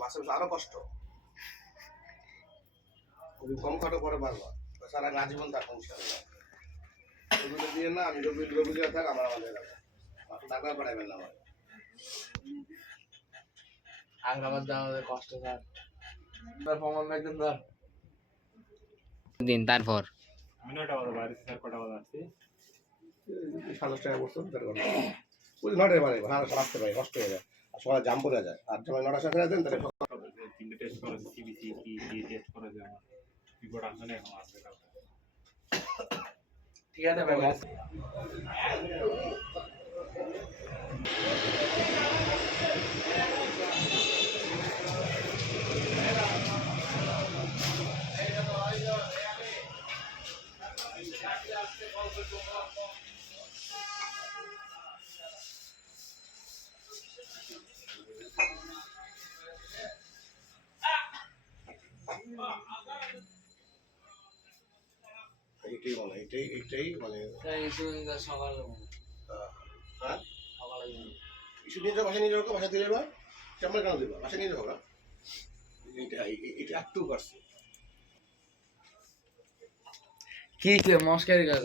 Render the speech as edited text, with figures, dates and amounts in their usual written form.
মাসে মাসে আরো কষ্ট, খুবই কম খাটো করে পারবা সারা আজীবন থাকবো ইনশাআল্লাহ। রবিলে দিয়ে না, আমি রবিলে থাক আমার আমাদের টাকা পাঠাবেন না আমার আগ্রাবাদ যাওয়া কষ্ট স্যার, প্রমাণ একদিন ধর দিন তারপর আমি 9টা বাজে বাইরে স্যার, কটা বাজে আসছি 27 টাকা বছর ওই 9টায় বাড়ে আসতে পারে, কষ্ট হয়ে যায় আর সকালে জাম পড়ে যায়। আর যখন 9টার সময় দেন তাহলে 3টে টেস্ট করা, সিবিসি কি টেস্ট করা যায়, আমার রিপোর্ট আসলে না, এখন আসবে কালকে। ঠিক আছে ভাই। এইটাই মানে সকালে হ্যাঁ ইস্যু নিয়ে যাও, বাসায় নিয়ে যাবো, বাসায় দিয়ে যাবা, চেম্বার কেন দেবা, বাসায় নিয়ে যাবো না, এটা একটু করছে কি মস্কারি কাজ।